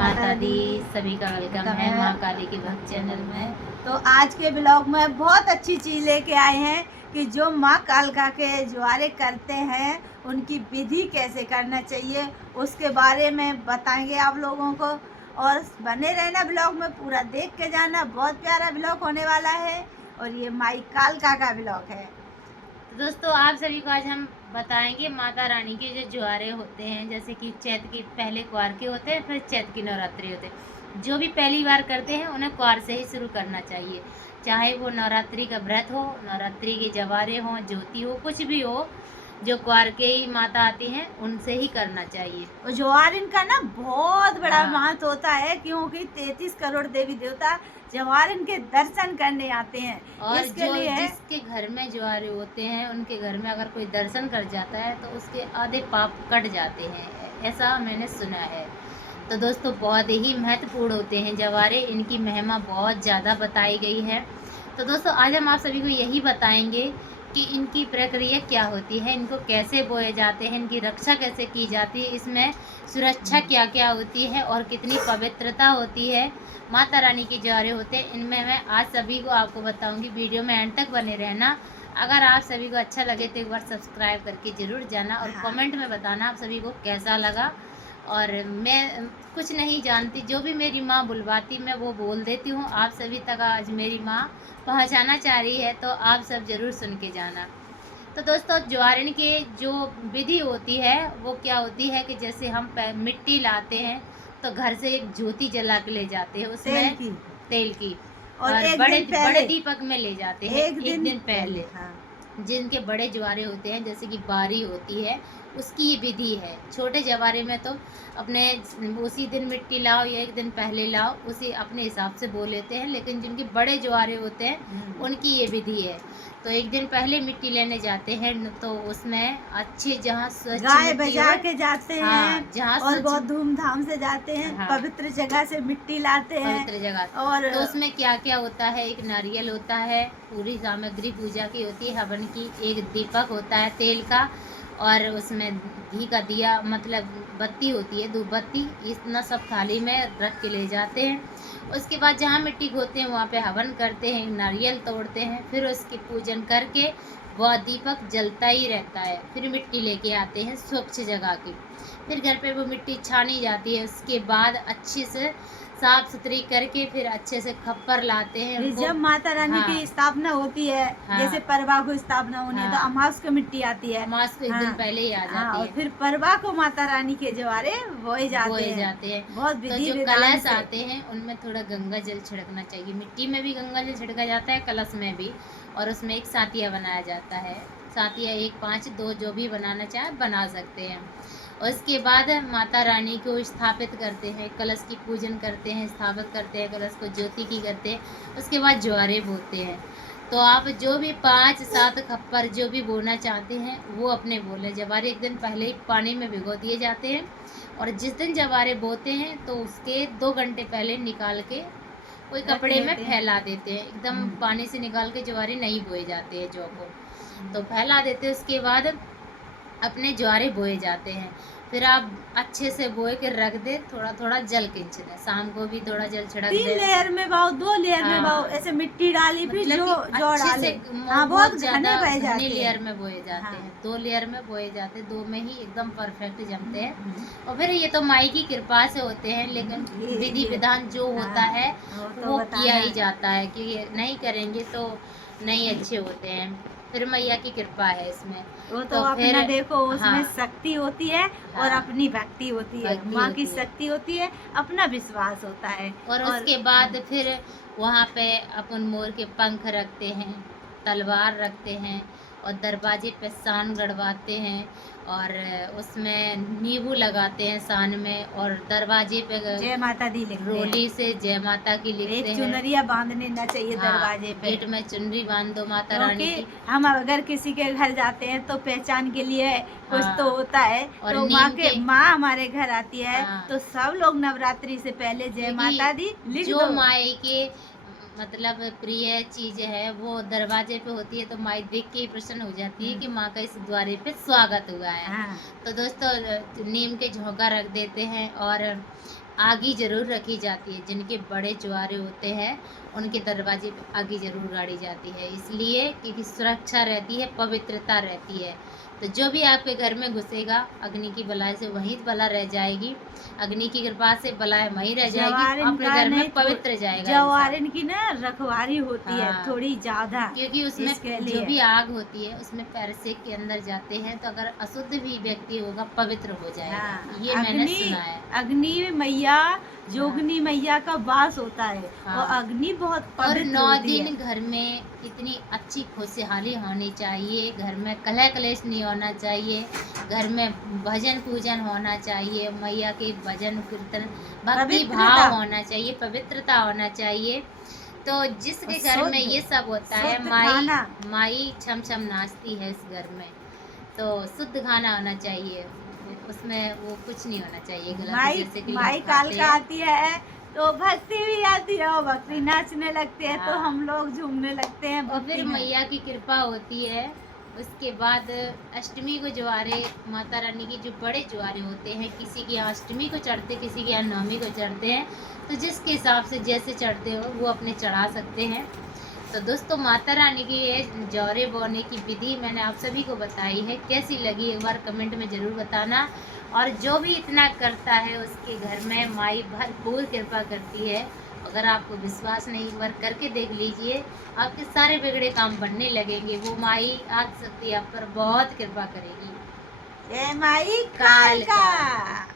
माता दी। सभी का वेलकम है माँ काली के भक्त चैनल में। तो आज के ब्लॉग में बहुत अच्छी चीज़ लेके आए हैं कि जो माँ कालका के ज्वारे करते हैं उनकी विधि कैसे करना चाहिए उसके बारे में बताएंगे आप लोगों को। और बने रहना ब्लॉग में, पूरा देख के जाना, बहुत प्यारा ब्लॉग होने वाला है। और ये माई कालका का ब्लॉग है। तो दोस्तों आप सभी को आज हम बताएंगे माता रानी के जो ज्वारे होते हैं, जैसे कि चैत के पहले क्वार के होते हैं, फिर चैत की नवरात्रि होते हैं। जो भी पहली बार करते हैं उन्हें क्वार से ही शुरू करना चाहिए, चाहे वो नवरात्रि का व्रत हो, नवरात्रि के ज्वारे हों, ज्योति हो, कुछ भी हो, जो क्वार के ही माता आती हैं उनसे ही करना चाहिए। और ज्वार इनका ना बहुत बड़ा हाँ। महत्व होता है, क्योंकि 33 करोड़ देवी देवता ज्वार इनके दर्शन करने आते हैं। और इसके जो लिए जिसके घर में ज्वारे होते हैं उनके घर में अगर कोई दर्शन कर जाता है तो उसके आधे पाप कट जाते हैं, ऐसा मैंने सुना है। तो दोस्तों बहुत ही महत्वपूर्ण होते हैं ज्वारे, इनकी महिमा बहुत ज़्यादा बताई गई है। तो दोस्तों आज हम आप सभी को यही बताएंगे कि इनकी प्रक्रिया क्या होती है, इनको कैसे बोए जाते हैं, इनकी रक्षा कैसे की जाती है, इसमें सुरक्षा क्या क्या होती है और कितनी पवित्रता होती है। माता रानी के ज्वारे होते हैं, इनमें मैं आज सभी को आपको बताऊंगी। वीडियो में एंड तक बने रहना। अगर आप सभी को अच्छा लगे तो एक बार सब्सक्राइब करके ज़रूर जाना और कमेंट में बताना आप सभी को कैसा लगा। और मैं कुछ नहीं जानती, जो भी मेरी माँ बुलवाती मैं वो बोल देती हूँ। आप सभी तक आज मेरी माँ पहुँचाना चाह रही है, तो आप सब ज़रूर सुन के जाना। तो दोस्तों ज्वारण के जो विधि होती है वो क्या होती है कि जैसे हम मिट्टी लाते हैं तो घर से एक ज्योति जला के ले जाते हैं, उसमें तेल की और बड़े दीपक में ले जाते हैं एक दिन पहले। हाँ। जिनके बड़े ज्वारे होते हैं, जैसे कि बारी होती है, उसकी ये विधि है। छोटे ज्वारे में तो अपने उसी दिन मिट्टी लाओ या एक दिन पहले लाओ, उसी अपने हिसाब से बो लेते हैं। लेकिन जिनके बड़े ज्वारे होते हैं उनकी ये विधि है। तो एक दिन पहले मिट्टी लेने जाते हैं, तो उसमें अच्छी जहाँ स्वच्छ गाय बजा के जाते हैं। हाँ, जहाँ और बहुत धूमधाम से जाते हैं। हाँ। पवित्र जगह से मिट्टी लाते हैं, पवित्र जगह। और तो उसमें क्या क्या होता है, एक नारियल होता है, पूरी सामग्री पूजा की होती है, हवन की, एक दीपक होता है तेल का, और उसमें घी का दिया मतलब बत्ती होती है, धूप बत्ती, इतना सब थाली में रख के ले जाते हैं। उसके बाद जहाँ मिट्टी खोदते हैं वहाँ पे हवन करते हैं, नारियल तोड़ते हैं, फिर उसकी पूजन करके वह दीपक जलता ही रहता है। फिर मिट्टी लेके आते हैं स्वच्छ जगह की, फिर घर पे वो मिट्टी छानी जाती है। उसके बाद अच्छे से साफ सुथरी करके फिर अच्छे से खप्पर लाते हैं। जब माता रानी की स्थापना होती है, जैसे परवा को स्थापना होनी है तो अमावस को मिट्टी आती है, अमावस को एक दिन पहले ही आ जाती है। और फिर परवा को माता रानी के ज्वारे बोए जाते हैं। बहुत तो जो कलश आते हैं उनमें थोड़ा गंगा जल छिड़कना चाहिए। मिट्टी में भी गंगा जल छिड़का जाता है, कलश में भी, और उसमें एक सातिया बनाया जाता है। सातिया 1, 5, 2 जो भी बनाना चाहे बना सकते हैं। और इसके बाद माता रानी को स्थापित करते हैं, कलश की पूजन करते हैं, स्थापित करते हैं, कलश को ज्योति की करते हैं। उसके बाद ज्वारे बोते हैं। तो आप जो भी 5, 7 खप्पर जो भी बोना चाहते हैं वो अपने बोलें। ज्वारे एक दिन पहले ही पानी में भिगो दिए जाते हैं, और जिस दिन ज्वारे बोते हैं तो उसके 2 घंटे पहले निकाल के कोई कपड़े में फैला देते हैं। एकदम पानी से निकाल के ज्वारे नहीं बोए जाते हैं, जौ को तो फैला देते हैं। उसके बाद अपने ज्वारे बोए जाते हैं। फिर आप अच्छे से बोए के रख दे, थोड़ा थोड़ा जल खींच दे, शाम को भी थोड़ा जल छिड़क दे। 3 लेयर में बाओ, 2 लेयर में बाओ, ऐसे मिट्टी डाली, फिर मतलब जो डाले। बहुत ज्यादा घने लेयर में बोए जाते हैं। 2 लेयर में बोए जाते हैं, 2 में ही एकदम परफेक्ट जमते हैं। और फिर ये तो माई की कृपा से होते हैं, लेकिन विधि विधान जो होता है वो किया ही जाता है, कि नहीं करेंगे तो नहीं अच्छे होते हैं। फिर मैया की कृपा है इसमें। वो तो अपना देखो, उसमें शक्ति होती है और अपनी भक्ति होती है। माँ की शक्ति होती है, अपना विश्वास होता है। और उसके बाद फिर वहाँ पे अपन मोर के पंख रखते हैं, तलवार रखते हैं, और दरवाजे पे शान गड़वाते हैं, और उसमें नींबू लगाते हैं शान में, और दरवाजे पे जय माता दी रोली से जय माता की लिखते हैं। चुनरिया बांधने ना चाहिए दरवाजे पे, गेट में चुनरी बांध दो माता रानी की। हम अगर किसी के घर जाते हैं तो पहचान के लिए कुछ तो होता है। और तो माँ हमारे घर आती है तो सब लोग नवरात्रि से पहले जय माता दी लिख दो। जो माई के मतलब प्रिय चीज है वो दरवाजे पे होती है, तो माई देख के ही प्रसन्न हो जाती है कि माँ का इस द्वारे पे स्वागत हुआ है। तो दोस्तों नीम के झोंका रख देते हैं, और आगी ज़रूर रखी जाती है। जिनके बड़े चुबारे होते हैं उनके दरवाजे पे आगी ज़रूर गाड़ी जाती है, इसलिए क्योंकि सुरक्षा रहती है, पवित्रता रहती है। तो जो भी आपके घर में घुसेगा अग्नि की बलाए से वहीं बला रह जाएगी, अग्नि की कृपा से बलाएं वहीं रह जाएगी, जवारिन अपने का घर नहीं में पवित्र जाएगा इंसान। जवारिन की ना रखवारी होती है हाँ। थोड़ी ज्यादा, क्योंकि उसमें इसके जो लिए भी आग होती है उसमें पैर से के अंदर जाते हैं, तो अगर अशुद्ध भी व्यक्ति होगा पवित्र हो जाएगा। हाँ, ये मैंने सुना है। अग्नि मैया जोगनी मैया का वास होता है हाँ। और अग्नि बहुत और पवित्र 9 होती है। दिन घर में इतनी अच्छी खुशहाली होनी चाहिए, घर में कलह कलेश नहीं होना चाहिए, घर में भजन पूजन होना चाहिए, मैया के भजन कीर्तन भक्ति पवित्रता। भाव होना चाहिए, पवित्रता होना चाहिए। तो जिसके और घर में शुद्ध- ये सब होता है, शुद्ध माई खाना। माई छम छम नाचती है इस घर में, तो शुद्ध खाना होना चाहिए, उसमें वो कुछ नहीं होना चाहिए गलत, माई जैसे कि माई लोग काल खाते का हैं। आती है तो भक्ति भी आती है और भक्ति नाचने लगते हैं तो हाँ। हम लोग झूमने लगते हैं और भक्ति फिर में। मैया की कृपा होती है। उसके बाद अष्टमी को ज्वारे माता रानी की जो बड़े ज्वारे होते हैं, किसी के यहाँ अष्टमी को चढ़ते, किसी के यहाँ नवमी को चढ़ते हैं, तो जिसके हिसाब से जैसे चढ़ते हो वो अपने चढ़ा सकते हैं। तो दोस्तों माता रानी की ये जौरे बोने की विधि मैंने आप सभी को बताई है, कैसी लगी एक बार कमेंट में ज़रूर बताना। और जो भी इतना करता है उसके घर में माई भरपूर कृपा करती है। अगर आपको विश्वास नहीं, एक बार करके देख लीजिए, आपके सारे बिगड़े काम बनने लगेंगे। वो माई आज शक्ति आप पर बहुत कृपा करेगी। जय माई काल का।